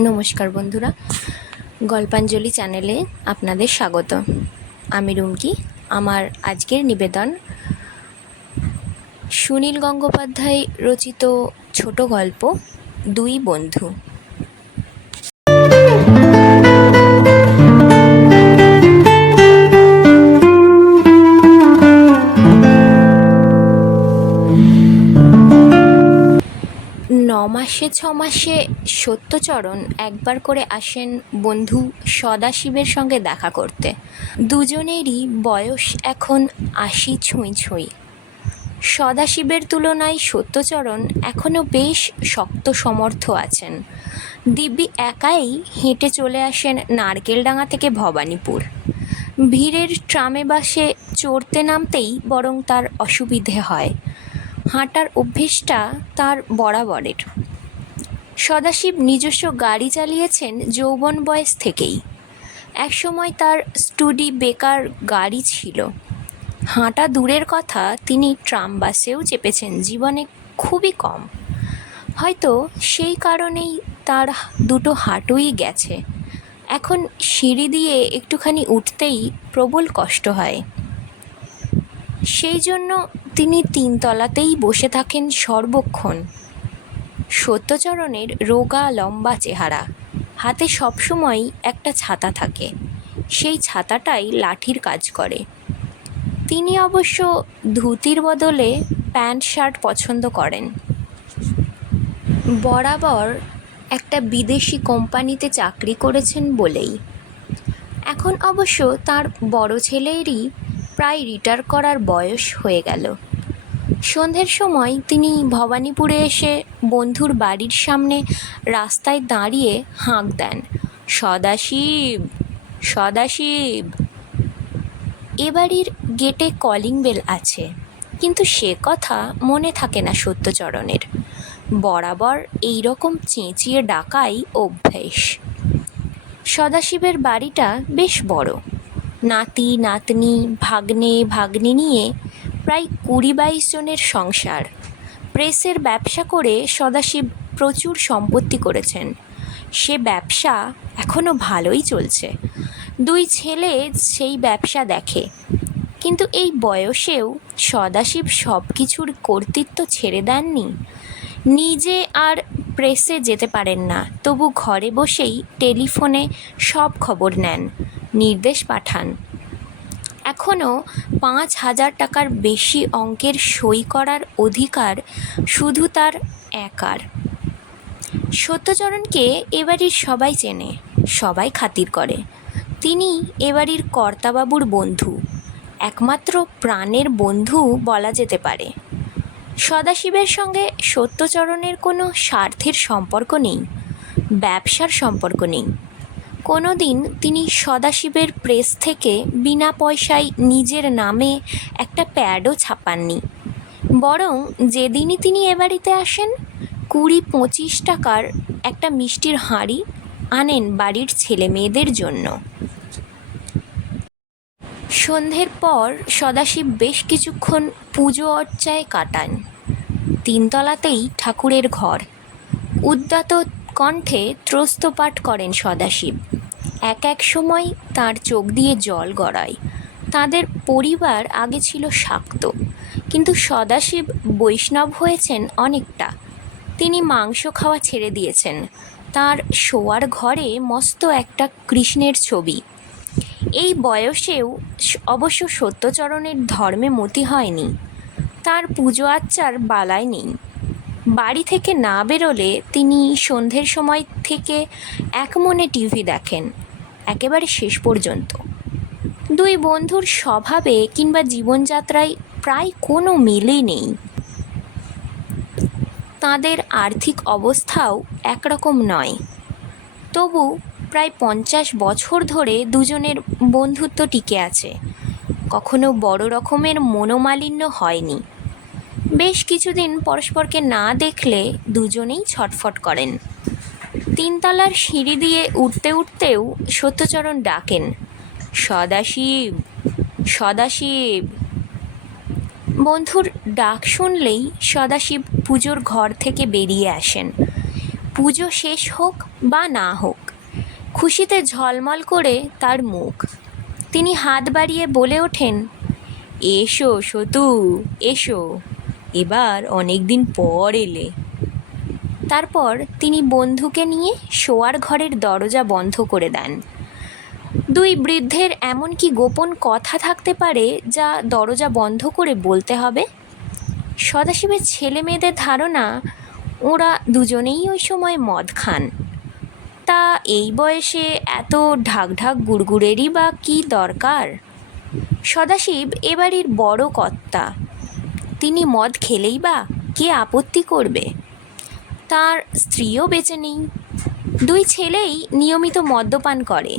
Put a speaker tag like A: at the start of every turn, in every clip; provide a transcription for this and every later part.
A: নমস্কার বন্ধুরা। গল্পাঞ্জলি চ্যানেলে আপনাদের স্বাগত। আমি রুমকি। আমার আজকের নিবেদন সুনীল গঙ্গোপাধ্যায় রচিত ছোট গল্প, দুই বন্ধু। মাসে ছ মাসে সত্যচরণ একবার করে আসেন বন্ধু সদাশিবের সঙ্গে দেখা করতে। দুজনেরই বয়স এখন আশি ছুঁই ছুঁই। সদাশিবের তুলনায় সত্যচরণ এখনও বেশ শক্ত সমর্থ আছেন। দিব্যি একাই হেঁটে চলে আসেন নারকেলডাঙ্গা থেকে ভবানীপুর। ভিড়ের ট্রামে বাসে চড়তে নামতেই বরং তার অসুবিধে হয়। হাঁটার অভ্যেসটা তার বরাবরের। সদাশিব নিজস্ব গাড়ি চালিয়েছেন যৌবন বয়স থেকেই। একসময় তার স্টুডি বেকার গাড়ি ছিল। হাঁটা দূরের কথা তিনি ট্রাম বাসেও চেপেছেন, জীবনে খুবই কম। হয়তো সেই কারণেই তার দুটো হাঁটুই গেছে। এখন সিঁড়ি দিয়ে একটুখানি উঠতেই প্রবল কষ্ট হয়। সেই জন্য তিনি তিনতলাতেই বসে থাকেন সর্বক্ষণ। সত্যচরণের রোগা লম্বা চেহারা। হাতে সবসময় একটা ছাতা থাকে। সেই ছাতাটাই লাঠির কাজ করে। তিনি অবশ্য ধুতির বদলে প্যান্ট, শার্ট পছন্দ করেন। বরাবর একটা বিদেশি কোম্পানিতে চাকরি করেছেন বলেই। এখন অবশ্য তার বড় ছেলেরই প্রায় রিটায়ার করার বয়স হয়ে গেল। সন্ধ্যের সময় তিনি ভবানীপুরে এসে বন্ধুর বাড়ির সামনে রাস্তায় দাঁড়িয়ে হাঁক দেন, সদাশিব সদাশিব। এ বাড়ির গেটে কলিং বেল আছে, কিন্তু সে কথা মনে থাকে না সত্যচরণের। বরাবর এই রকম চেঁচিয়ে ডাকাই অভ্যেস। সদাশিবের বাড়িটা বেশ বড় নাতি, নাতনি, ভাগ্নে, ভাগ্নি নিয়ে প্রায় কুড়ি বাইশ জনের সংসার। প্রেসের ব্যবসা করে সদাশিব প্রচুর সম্পত্তি করেছেন। সে ব্যবসা এখনও ভালোই চলছে। দুই ছেলে সেই ব্যবসা দেখে। কিন্তু এই বয়সেও সদাশিব সব কিছুর কর্তৃত্ব ছেড়ে দেননি। নিজে আর প্রেসে যেতে পারেন না। তবু ঘরে বসেই টেলিফোনে সব খবর নেন। নির্দেশ পাঠান। এখনও পাঁচ হাজার টাকার বেশি অঙ্কের সই করার অধিকার শুধু তার একার। সত্যচরণকে এবাড়ির সবাই চেনে, সবাই খাতির করে। তিনি এবাড়ির কর্তাবাবুর বন্ধু। একমাত্র প্রাণের বন্ধু বলা যেতে পারে। সদাশিবের সঙ্গে সত্যচরণের কোনো স্বার্থের সম্পর্ক নেই, ব্যবসার সম্পর্ক নেই। কোনো দিন তিনি সদাশিবের প্রেস থেকে বিনা পয়সায় নিজের নামে একটা প্যাডও ছাপাননি। বরং যেদিনই তিনি এ বাড়িতে আসেন, কুড়ি পঁচিশ টাকার একটা মিষ্টির হাঁড়ি আনেন বাড়ির ছেলে মেয়েদের জন্য। সন্ধ্যের পর সদাশিব বেশ কিছুক্ষণ পুজো অর্চায় কাটান। তিনতলাতেই ঠাকুরের ঘর। উদ্যত কণ্ঠে ত্রস্ত পাঠ করেন সদাশিব। এক এক সময় তার চোখ দিয়ে জল গড়ায়। তাদের পরিবার আগে ছিল শাক্ত, কিন্তু সদাশিব বৈষ্ণব হয়েছেন অনেকটা। তিনি মাংস খাওয়া ছেড়ে দিয়েছেন। তার শোয়ার ঘরে মস্ত একটা কৃষ্ণের ছবি। এই বয়সেও অবশ্য সত্যচরণের ধর্মে মতি হয়নি। তার পুজো আচ্চার বালায় নেই। বাড়ি থেকে না বেরোলে তিনি সন্ধ্যের সময় থেকে এক মনে টিভি দেখেন, একেবারে শেষ পর্যন্ত। দুই বন্ধুর স্বভাবে কিংবা জীবনযাত্রায় প্রায় কোনো মিলই নেই। তাদের আর্থিক অবস্থাও একরকম নয়। তবু প্রায় পঞ্চাশ বছর ধরে দুজনের বন্ধুত্ব টিকে আছে। কখনো বড় রকমের মনোমালিন্য হয়নি। বেশ কিছুদিন পরস্পরকে না দেখলে দুজনেই ছটফট করেন। তিনতলার সিঁড়ি দিয়ে উঠতে উঠতেও সত্যচরণ ডাকেন, সদাশিব সদাশিব। বন্ধুর ডাক শুনলেই সদাশিব পুজোর ঘর থেকে বেরিয়ে আসেন। পুজো শেষ হোক বা না হোক খুশিতে ঝলমল করে তার মুখ। তিনি হাত বাড়িয়ে বলে ওঠেন, এসো সতু, এসো, এবার অনেক দিন পর এলে। তারপর তিনি বন্ধুকে নিয়ে শোয়ার ঘরের দরজা বন্ধ করে দেন। দুই বৃদ্ধের এমন কি গোপন কথা থাকতে পারে যা দরজা বন্ধ করে বলতে হবে? সদাশিবের ছেলে মেয়েদের ধারণা, ওরা দুজনেই ওই সময় মদ খান। তা এই বয়সে এত ঢাক ঢাক গুড়গুড়েরই বা কী দরকার? সদাশিব এ বাড়ির বড় কর্তা। তিনি মদ খেলেই বা কে আপত্তি করবে? তার স্ত্রীও বেঁচে নেই। দুই ছেলেই নিয়মিত মদ্যপান করে।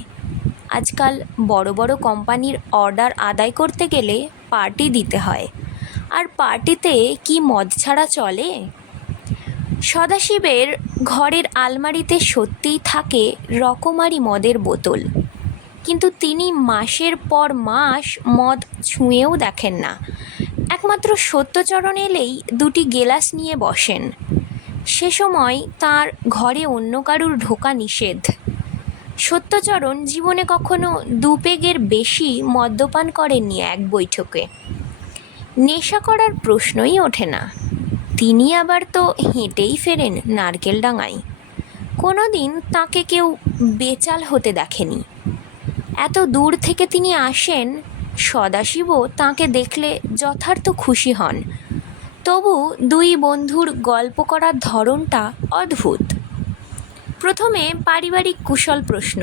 A: আজকাল বড় বড় কোম্পানির অর্ডার আদায় করতে গেলে পার্টি দিতে হয়। আর পার্টিতে কি মদ ছাড়া চলে? সদাশিবের ঘরের আলমারিতে সত্যিই থাকে রকমারি মদের বোতল। কিন্তু তিনি মাসের পর মাস মদ ছুঁয়েও দেখেন না। একমাত্র সত্যচরণ এলেই দুটি গেলাস নিয়ে বসেন। সে সময় তার ঘরে অন্য কারুর ঢোকা নিষেধ। সত্যচরণ জীবনে কখনো দু পেগের বেশি মদ্যপান করেননি এক বৈঠকে। নেশা করার প্রশ্নই ওঠে না। তিনি আবার তো হেঁটেই ফেরেন নারকেলডাঙায় কোনো দিন তাঁকে কেউ বেচাল হতে দেখেনি। এত দূর থেকে তিনি আসেন সদাশিবও তাকে দেখলে যথার্থ খুশি হন। তবু দুই বন্ধুর গল্প করার ধরনটা অদ্ভুত। প্রথমে পারিবারিক কুশল প্রশ্ন,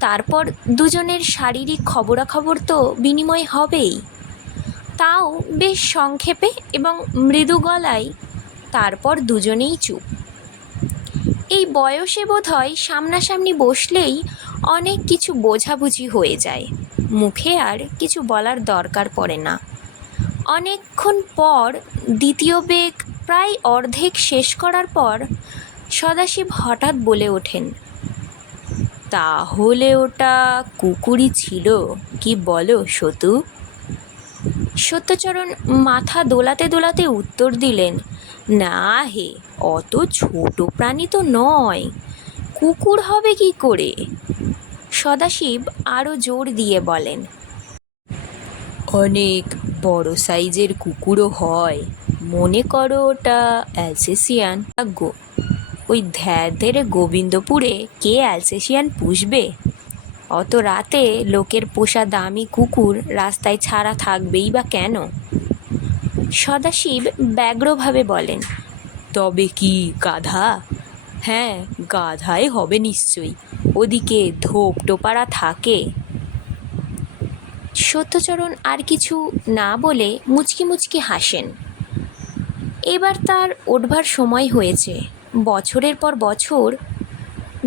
A: তারপর দুজনের শারীরিক খবরাখবর তো বিনিময় হবেই। তাও বেশ সংক্ষেপে এবং মৃদু গলায়, তারপর দুজনেই চুপ। এই বয়সে বোধ হয় সামনাসামনি বসলেই অনেক কিছু বোঝাবুঝি হয়ে যায়। মুখে আর কিছু বলার দরকার পড়ে না। অনেকক্ষণ পর দ্বিতীয় বেগ প্রায় অর্ধেক শেষ করার পর সদাশিব হঠাৎ বলে ওঠেন, তাহলে ওটা কুকুরই ছিল, কি বলো, সতু? সত্যচরণ মাথা দোলাতে দোলাতে উত্তর দিলেন, না হে, অত ছোট প্রাণী তো নয়। কুকুর হবে কি করে? সদাশিব আরও জোর দিয়ে বলেন, অনেক বড় সাইজের কুকুরও হয়। মনে করো ওটা অ্যালসেসিয়ান। ওই ধ্যার ধেরে গোবিন্দপুরে কে অ্যালসেসিয়ান পুষবে? অত রাতে লোকের পোষা দামি কুকুর রাস্তায় ছাড়া থাকবেই বা কেন? সদাশিব ব্যগ্রভাবে বলেন, তবে কি গাধা? হ্যাঁ গাধাই হবে নিশ্চয়ই। ওদিকে ধোপ টোপারা থাকে। সত্যচরণ আর কিছু না বলে মুচকি মুচকি হাসেন। এবার তার ওঠবার সময় হয়েছে। বছরের পর বছর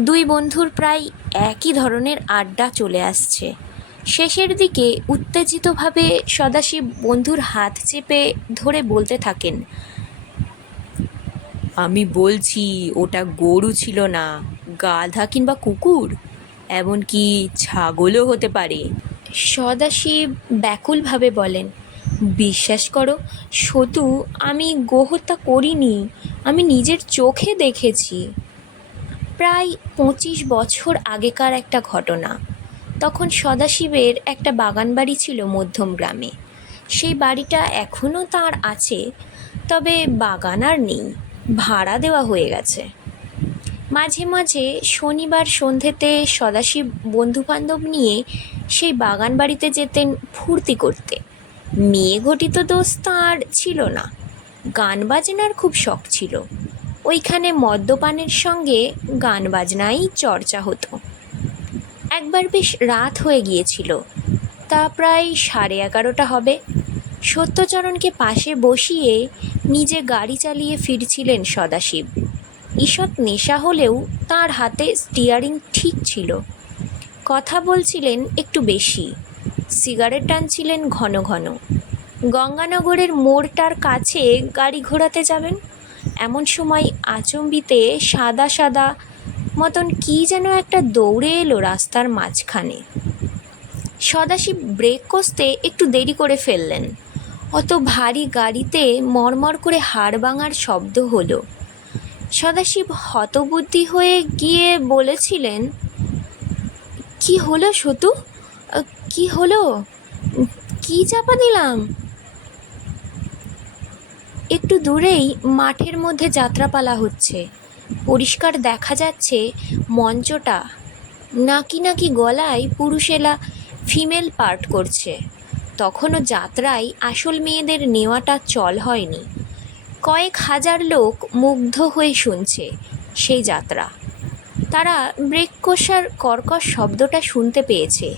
A: দুই বন্ধুর প্রায় একই ধরনের আড্ডা চলে আসছে। শেষের দিকে উত্তেজিতভাবে সদাশিব বন্ধুর হাত চেপে ধরে বলতে থাকেন, আমি বলছি, ওটা গরু ছিল না, গাধা কিংবা কুকুর, এমনকি ছাগলও হতে পারে। সদাশিব ব্যাকুলভাবে বলেন, বিশ্বাস করো, সতু, আমি গোহত্যা করিনি, আমি নিজের চোখে দেখেছি। প্রায় পঁচিশ বছর আগেকার একটা ঘটনা। তখন সদাশিবের একটা বাগান বাড়ি ছিল মধ্যম গ্রামে। সেই বাড়িটা এখনও তার আছে, তবে বাগান আর নেই, ভাড়া দেওয়া হয়ে গেছে। মাঝে মাঝে শনিবার সন্ধেতে সদাশিব বন্ধুবান্ধব নিয়ে সেই বাগান বাড়িতে যেতেন ফুর্তি করতে। মেয়ে ঘটিত দোষ তাঁর ছিল না। গান বাজনার খুব শখ ছিল। ওইখানে মদ্যপানের সঙ্গে গান বাজনাই চর্চা হতো। একবার বেশ রাত হয়ে গিয়েছিল। তা প্রায় সাড়ে এগারোটা হবে। সত্যচরণকে পাশে বসিয়ে নিজে গাড়ি চালিয়ে ফিরছিলেন সদাশিব। ঈষৎ নেশা হলেও তার হাতে স্টিয়ারিং ঠিক ছিল। কথা বলছিলেন একটু বেশি। সিগারেট টানছিলেন ঘন ঘন। গঙ্গানগরের মোড়টার কাছে গাড়ি ঘোরাতে যাবেন? এমন সময় আচম্বিতে সাদা সাদা মতন কি যেন একটা দৌড়ে এলো রাস্তার মাঝখানে। সদাশিব ব্রেক কষতে একটু দেরি করে ফেললেন। অত ভারী গাড়িতে মরমর করে হাড় ভাঙার শব্দ হলো। সদাশিব হতবুদ্ধি হয়ে গিয়ে বলেছিলেন, কি হলো সতু? কি হলো? কি চাপা দিলাম? একটু দূরেই মাঠের মধ্যে যাত্রাপালা হচ্ছে। পরিষ্কার দেখা যাচ্ছে মঞ্চটা। নাকি নাকি গলায় পুরুষেলা ফিমেল পার্ট করছে। তখনও যাত্রায় আসল মেয়েদের নেওয়াটা চল হয়নি। কয়েক হাজার লোক মুগ্ধ হয়ে শুনছে সেই যাত্রা। তারা ব্রেক কষার কর্কশ শব্দটা শুনতে পেয়েছে।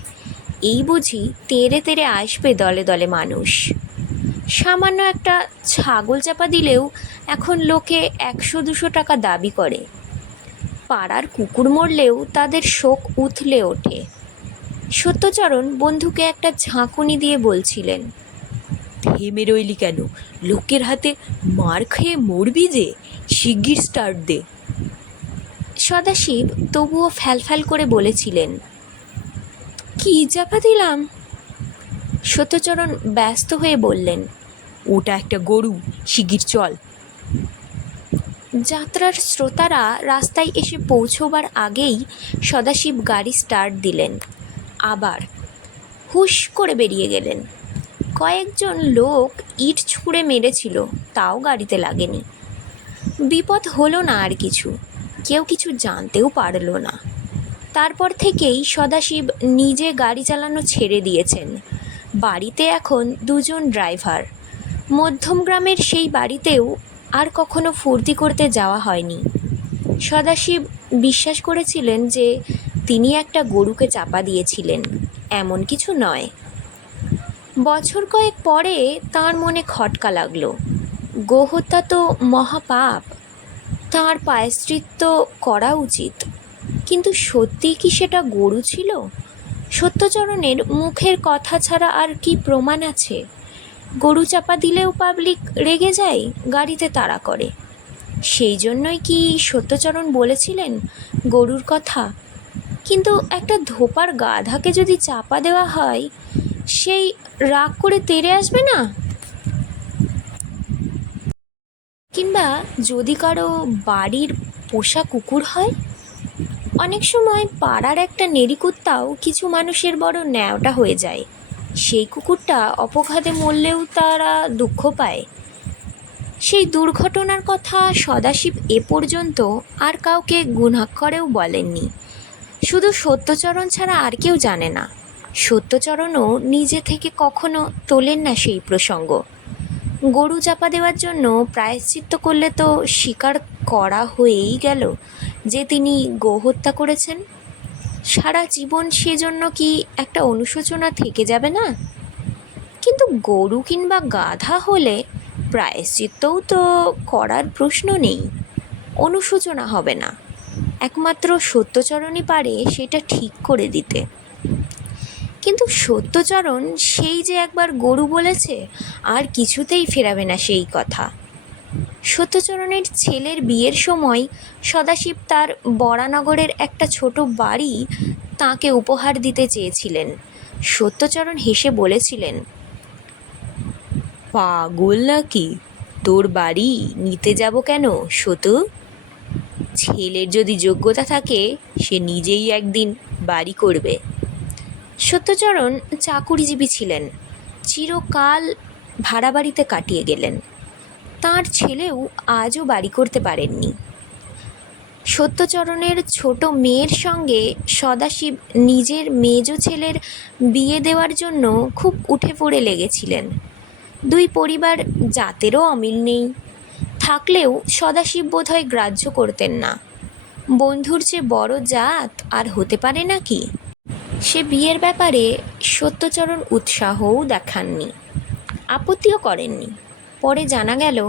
A: এই বুঝি তেরে তেরে আসবে দলে দলে মানুষ। সামান্য একটা ছাগল চাপা দিলেও এখন লোকে একশো দুশো টাকা দাবি করে। পাড়ার কুকুর মরলেও তাদের শোক উথলে ওঠে। সত্যচরণ বন্ধুকে একটা ঝাঁকুনি দিয়ে বলছিলেন,
B: থেমে রইলি কেন? লোকের হাতে মার খেয়ে মরবি যে? শিগগির স্টার্ট দে।
A: সদাশিব তবুও ফ্যালফ্যাল করে বলেছিলেন, কি চাপা দিলাম? সত্যচরণ ব্যস্ত হয়ে বললেন
B: ওটা একটা গরু, শিগগির চল।
A: যাত্রার শ্রোতারা রাস্তায় এসে পৌঁছবার আগেই সদাশিব গাড়ি স্টার্ট দিলেন। আবার হুশ করে বেরিয়ে গেলেন। কয়েকজন লোক ইট ছুঁড়ে মেরেছিল, তাও গাড়িতে লাগেনি। বিপদ হলো না আর কিছু, কেউ কিছু জানতেও পারল না। তারপর থেকেই সদাশিব নিজে গাড়ি চালানো ছেড়ে দিয়েছেন। বাড়িতে এখন দুজন ড্রাইভার। মধ্যম গ্রামের সেই বাড়িতেও আর কখনো ফুর্তি করতে যাওয়া হয়নি। সদাশিব বিশ্বাস করেছিলেন যে তিনি একটা গরুকে চাপা দিয়েছিলেন, এমন কিছু নয়। বছর কয়েক পরে তার মনে খটকা লাগল। গোহত্যা তো মহাপাপ, তাঁর পায়শ্চিত্ত করা উচিত। কিন্তু সত্যি কি সেটা গরু ছিল? সত্যচরণের মুখের কথা ছাড়া আর কি প্রমাণ আছে? গরু চাপা দিলেও পাবলিক রেগে যায়, গাড়িতে তাড়া করে। সেই জন্যই কি সত্যচরণ বলেছিলেন গরুর কথা? কিন্তু একটা ধোপার গাধাকে যদি চাপা দেওয়া হয়, সেই রাগ করে তেড়ে আসবে না? কিংবা যদি কারও বাড়ির পোষা কুকুর হয়? অনেক সময় পাড়ার একটা নেড়িকুত্তাও কিছু মানুষের বড় ন্যাওটা হয়ে যায়। সেই কুকুরটা অপঘাতে মরলেও তারা দুঃখ পায়। সেই দুর্ঘটনার কথা সদাশিব এ পর্যন্ত আর কাউকে গুণাক্ষরেও বলেননি। শুধু সত্যচরণ ছাড়া আর কেউ জানে না। সত্যচরণও নিজে থেকে কখনো তোলেন না সেই প্রসঙ্গ। গরু চাপা দেওয়ার জন্য প্রায়শ্চিত্ত করলে তো স্বীকার করা হয়েই গেল যে তিনি গোহত্যা করেছেন। সারা জীবন সেজন্য কি একটা অনুশোচনা থেকে যাবে না? কিন্তু গরু কিংবা গাধা হলে প্রায়শ্চিত্তও তো করার প্রশ্ন নেই। অনুশোচনা হবে না। একমাত্র সত্যচরণই পারে সেটা ঠিক করে দিতে। কিন্তু সত্যচরণ সেই যে একবার গরু বলেছে, আর কিছুতেই ফেরাবে না সেই কথা। সত্যচরণের ছেলের বিয়ের সময় সদাশিব তার বরানগরের একটা ছোট বাড়ি তাকে উপহার দিতে চেয়েছিলেন। সত্যচরণ হেসে বলেছিলেন,
B: পাগল নাকি? তোর বাড়ি নিতে যাব কেন সতু? ছেলের যদি যোগ্যতা থাকে, সে নিজেই একদিন বাড়ি করবে।
A: সত্যচরণ চাকুরিজীবী ছিলেন, চিরকাল ভাড়া বাড়িতে কাটিয়ে গেলেন। তার ছেলেও আজও বাড়ি করতে পারেননি। সত্যচরণের ছোট মেয়ের সঙ্গে সদাশিব নিজের মেজ ছেলের বিয়ে দেওয়ার জন্য খুব উঠে পড়ে লেগেছিলেন। দুই পরিবার জাতেরও অমিল নেই। থাকলেও সদাশিব বোধহয় গ্রাহ্য করতেন না। বন্ধুর যে বড় জাত আর হতে পারে নাকি? সে বিয়ের ব্যাপারে সত্যচরণ উৎসাহও দেখাননি। আপত্তিও করেননি। পরে জানা গেল,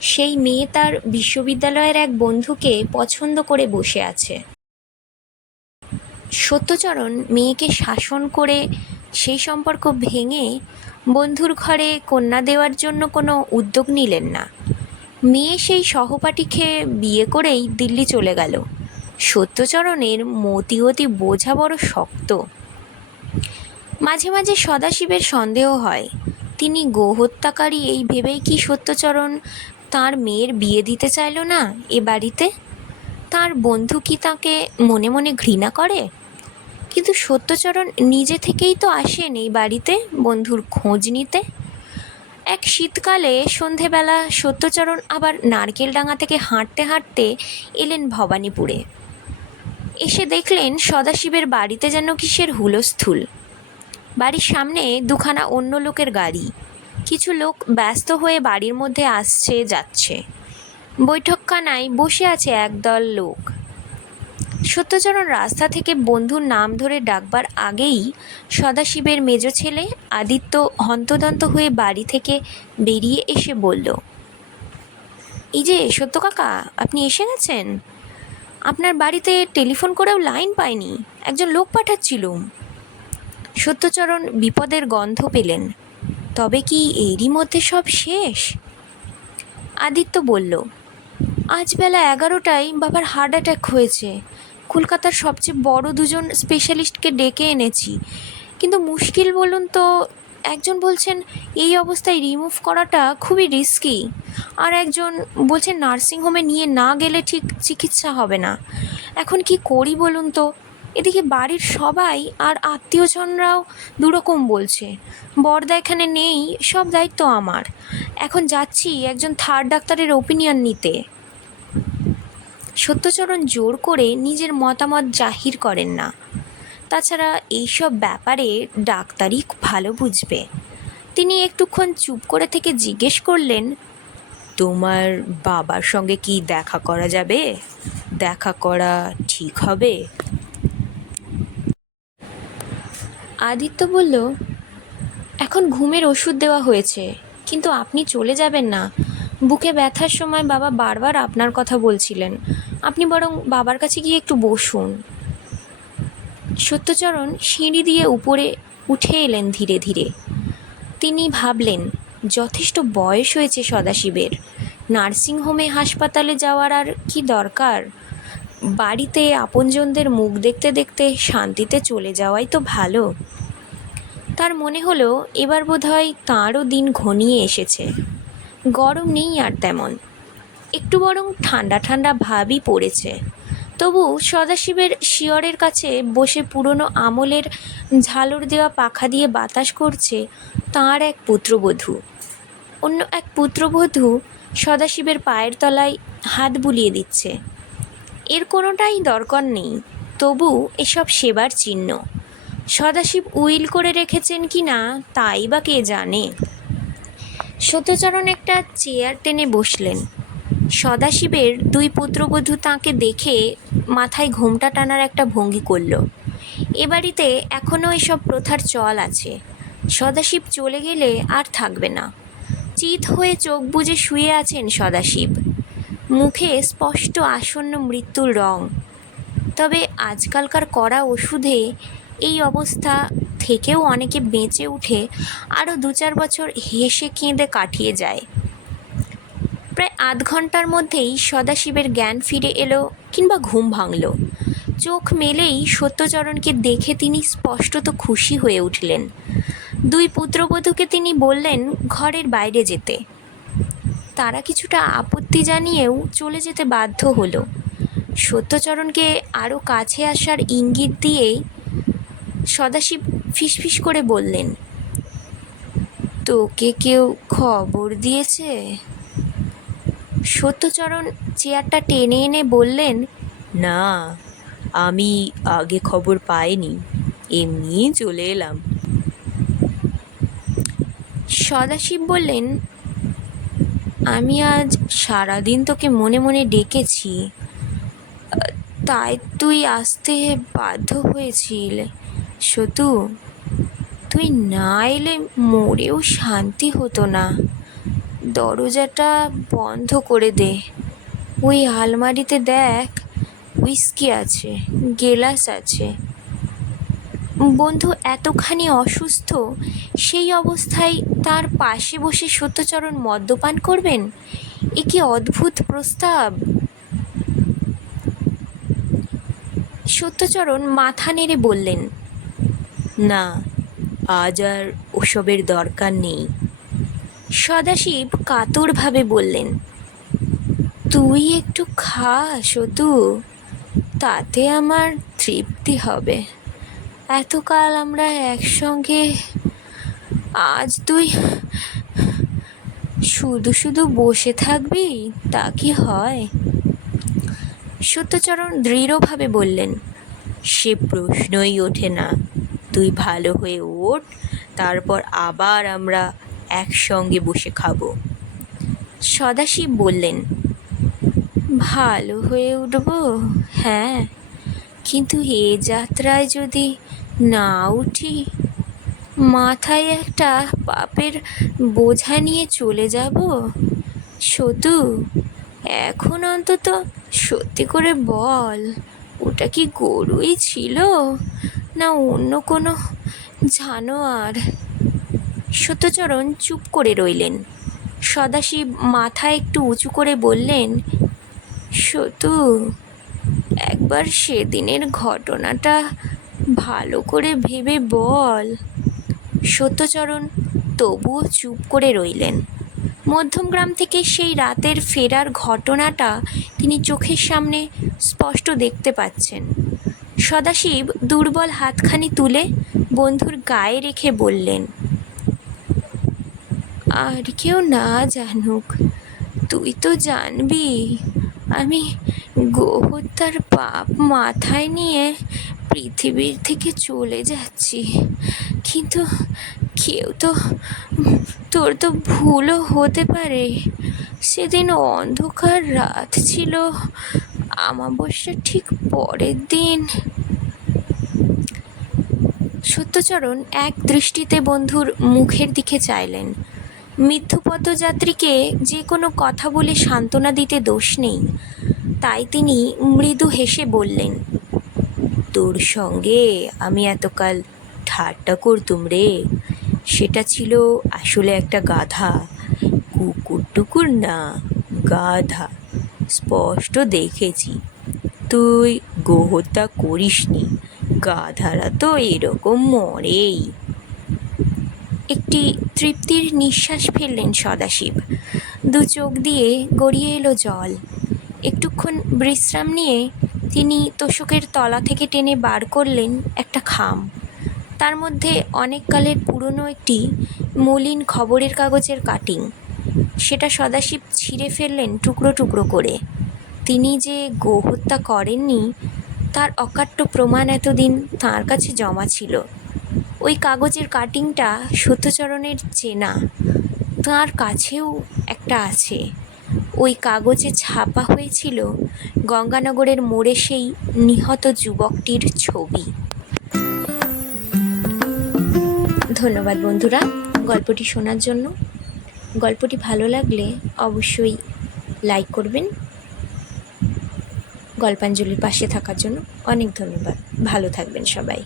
A: সেই মেয়ে তার বিশ্ববিদ্যালয়ের এক বন্ধুকে পছন্দ করে বসে আছে। সত্যচরণ মেয়েকে শাসন করে সেই সম্পর্ক ভেঙে বন্ধুর ঘরে কন্যা দেওয়ার জন্য কোনো উদ্যোগ নিলেন না। মেয়ে সেই সহপাঠী খেয়ে বিয়ে করেই দিল্লি চলে গেল। সত্যচরণের মতিগতি বোঝা বড় শক্ত। মাঝে মাঝে সদাশিবের সন্দেহ হয় তিনি গোহত্যাকারী, এই ভেবেই কি সত্যচরণ তার মেয়ের বিয়ে দিতে চাইলো না এ বাড়িতে? তার বন্ধু কি তাকে মনে মনে ঘৃণা করে? কিন্তু সত্যচরণ নিজে থেকেই তো আসেন এই বাড়িতে বন্ধুর খোঁজ নিতে। এক শীতকালে সন্ধেবেলা সত্যচরণ আবার নারকেলডাঙ্গা থেকে হাঁটতে হাঁটতে এলেন ভবানীপুরে। এসে দেখলেন সদাশিবের বাড়িতে যেন কিসের হুলস্থুল। বাড়ির সামনে দুখানা অন্য লোকের গাড়ি। কিছু লোক ব্যস্ত হয়ে বাড়ির মধ্যে আসছে, যাচ্ছে। বৈঠকখানায় বসে আছে একদল লোক। সত্যচরণ রাস্তা থেকে বন্ধুর নাম ধরে ডাকবার আগেই সদাশিবের মেজ ছেলে আদিত্য হন্তদন্ত হয়ে বাড়ি থেকে বেরিয়ে এসে বলল, এই যে সত্য কাকা, আপনি এসে গেছেন? আপনার বাড়িতে টেলিফোন করেও লাইন পাইনি। একজন লোক পাঠাচ্ছিলুম সত্যচরণ বিপদের গন্ধ পেলেন। তবে কি এরই মধ্যে সব শেষ? আদিত্য বলল, আজ বেলা এগারোটায় বাবার হার্ট অ্যাটাক হয়েছে। কলকাতার সবচেয়ে বড় দুজন স্পেশালিস্টকে ডেকে এনেছি। কিন্তু মুশকিল বলুন তো, একজন বলছেন এই অবস্থায় রিমুভ করাটা খুবই রিস্কি। আর একজন বলছেন নার্সিংহোমে নিয়ে না গেলে ঠিক চিকিৎসা হবে না। এখন কি করি বলুন তো? এদিকে বাড়ির সবাই আর আত্মীয়জনরাও দুরকম বলছে। বরদা এখানে নেই, সব দায়িত্ব আমার। এখন যাচ্ছি একজন থার্ড ডাক্তারের ওপিনিয়ন নিতে। সত্যচরণ জোর করে নিজের মতামত জাহির করেন না। তাছাড়া এইসব ব্যাপারে ডাক্তারই ভালো বুঝবে। তিনি একটুক্ষণ চুপ করে থেকে জিজ্ঞেস করলেন,
B: তোমার বাবার সঙ্গে কি দেখা করা যাবে? দেখা করা ঠিক হবে?
A: আদিত্য বলল, এখন ঘুমের ওষুধ দেওয়া হয়েছে, কিন্তু আপনি চলে যাবেন না। বুকে ব্যথার সময় বাবা বারবার আপনার কথা বলছিলেন। আপনি বরং বাবার কাছে গিয়ে একটু বসুন। সত্যচরণ সিঁড়ি দিয়ে উপরে উঠে এলেন ধীরে ধীরে। তিনি ভাবলেন, যথেষ্ট বয়স হয়েছে সদাশিবের। নার্সিংহোমে হাসপাতালে যাওয়ার আর কি দরকার? বাড়িতে আপনজনদের মুখ দেখতে দেখতে শান্তিতে চলে যাওয়াই তো ভালো। তার মনে হলো এবার বোধহয় তাঁরও দিন ঘনিয়ে এসেছে। গরম নেই আর তেমন। একটু বরং ঠান্ডা ঠান্ডা ভাবই পড়েছে। তবু সদাশিবের শিয়রের কাছে বসে পুরনো আমলের ঝালর দেওয়া পাখা দিয়ে বাতাস করছে তাঁর এক পুত্রবধূ। অন্য এক পুত্রবধূ সদাশিবের পায়ের তলায় হাত বুলিয়ে দিচ্ছে। এর কোনোটাই দরকার নেই। তবু এসব সেবার চিহ্ন। সদাশিব উইল করে রেখেছেন কি না, তাই বা কে জানে। সত্যচরণ একটা চেয়ার টেনে বসলেন। সদাশিবের দুই পুত্রবধূ তাঁকে দেখে মাথায় ঘোমটা টানার একটা ভঙ্গি করল। এ বাড়িতে এখনও এসব প্রথার চল আছে। সদাশিব চলে গেলে আর থাকবে না। চিত হয়ে চোখ বুজে শুয়ে আছেন সদাশিব। মুখে স্পষ্ট আসন্ন মৃত্যুর রং। তবে আজকালকার কড়া ওষুধে এই অবস্থা থেকেও অনেকে বেঁচে উঠে আরও দু চার বছর হেসে কেঁদে কাটিয়ে যায়। প্রায় আধ ঘণ্টার মধ্যেই সদাশিবের জ্ঞান ফিরে এলো কিংবা ঘুম ভাঙল। চোখ মেলেই সত্যচরণকে দেখে তিনি স্পষ্টত খুশি হয়ে উঠলেন। দুই পুত্রবধূকে তিনি বললেন, ঘরের বাইরে যেতে। তারা কিছুটা আপত্তি জানিয়েও চলে যেতে বাধ্য হলো। সত্যচরণকে আরও কাছে আসার ইঙ্গিত দিয়েই সদাশিব ফিসফিস করে বললেন, তোকে কেউ খবর দিয়েছে? সত্যচরণ চেয়ারটা টেনে এনে বললেন,
B: না, আমি আগে খবর পাইনি এমনি চলে এলাম।
A: সদাশিব বললেন আমি আজ সারাদিন তোকে মনে মনে ডেকেছি, তাই তুই আসতে বাধ্য হয়েছিল। সতু, তুই না এলে মরেও শান্তি হতো না। দরজাটা বন্ধ করে দে। ওই আলমারিতে দেখ, হুইস্কি আছে, গেলাস আছে। বন্ধু এতখানি অসুস্থ, সেই অবস্থায় তার পাশে বসে সত্যচরণ মদ্যপান করবেন? এ কি অদ্ভুত প্রস্তাব? সত্যচরণ মাথা নেড়ে বললেন,
B: না, আজ আর ওসবের দরকার নেই।
A: সদাশিব কাতরভাবে বললেন, তুই একটু খা, সতু, তাতে আমার তৃপ্তি হবে। এতকাল আমরা একসঙ্গে, আজ তুই শুধু শুধু বসে থাকবি? তা কি হয়? সত্যচরণ দৃঢ়ভাবে বললেন,
B: সে প্রশ্নই ওঠে না। তুই ভালো হয়ে ওঠ, তারপর আবার আমরা একসঙ্গে বসে খাব।
A: সদাশিব বললেন, ভালো হয়ে উঠব? হ্যাঁ কিন্তু এ যাত্রায় যদি না, উঠি। মাথায় একটা পাপের বোঝা নিয়ে চলে যাব? সতু, এখন অন্তত সত্যি করে বল, ওটা কি গরুই ছিল? না অন্য কোনো জানোয়ার? সত্যচরণ চুপ করে রইলেন। সদাশিব মাথা একটু উঁচু করে বললেন, সতু, একবার সেদিনের ঘটনাটা ভালো করে ভেবে বল। সত্যচরণ তবুও চুপ করে রইলেন। মধ্যমগ্রাম থেকে সেই রাতের ফেরার ঘটনাটা তিনি চোখের সামনে স্পষ্ট দেখতে পাচ্ছেন। সদাশিব দুর্বল হাতখানি তুলে বন্ধুর গায়ে রেখে বললেন, আর কেউ না জানুক, তুই তো জানবি, আমি গোহত্যার পাপ মাথায় নিয়ে পৃথিবীর থেকে চলে যাচ্ছি। কিন্তু কেউ তো তোর তো ভুলও হতে পারে। সেদিন অন্ধকার রাত ছিল। আমাবস্যার ঠিক পরের দিন। সত্যচরণ এক দৃষ্টিতে বন্ধুর মুখের দিকে চাইলেন। মিথ্যুপথযাত্রীকে যে কোনো কথা বলে সান্ত্বনা দিতে দোষ নেই। তাই তিনি মৃদু হেসে বললেন
B: তোর সঙ্গে আমি এতকাল ঠাট্টা করতুম রে সেটা ছিল আসলে একটা গাধা। কুকুর টুকুর না, গাধা। স্পষ্ট দেখেছি। তুই গোহত্যা করিসনি। গাধারা তো এরকম মরেই।
A: একটি তৃপ্তির নিঃশ্বাস ফেললেন সদাশিব। দু চোখ দিয়ে গড়িয়ে এলো জল। একটুক্ষণ বিশ্রাম নিয়ে তিনি তোষকের তলা থেকে টেনে বার করলেন একটা খাম। তার মধ্যে অনেক কালের পুরনো একটি মলিন খবরের কাগজের কাটিং। সেটা সদাশিব ছিঁড়ে ফেললেন টুকরো টুকরো করে। তিনি যে গোহত্যা করেননি, তার অকাট্য প্রমাণ এতদিন তাঁর কাছে জমা ছিল। ওই কাগজের কাটিংটা সত্যচরণের চেনা, তার কাছেও একটা আছে। ওই কাগজে ছাপা হয়েছিল গঙ্গানগরের মোড়ে সেই নিহত যুবকটির ছবি। ধন্যবাদ বন্ধুরা গল্পটি শোনার জন্য। গল্পটি ভালো লাগলে অবশ্যই লাইক করবেন। গল্পাঞ্জলির পাশে থাকার জন্য অনেক ধন্যবাদ। ভালো থাকবেন সবাই।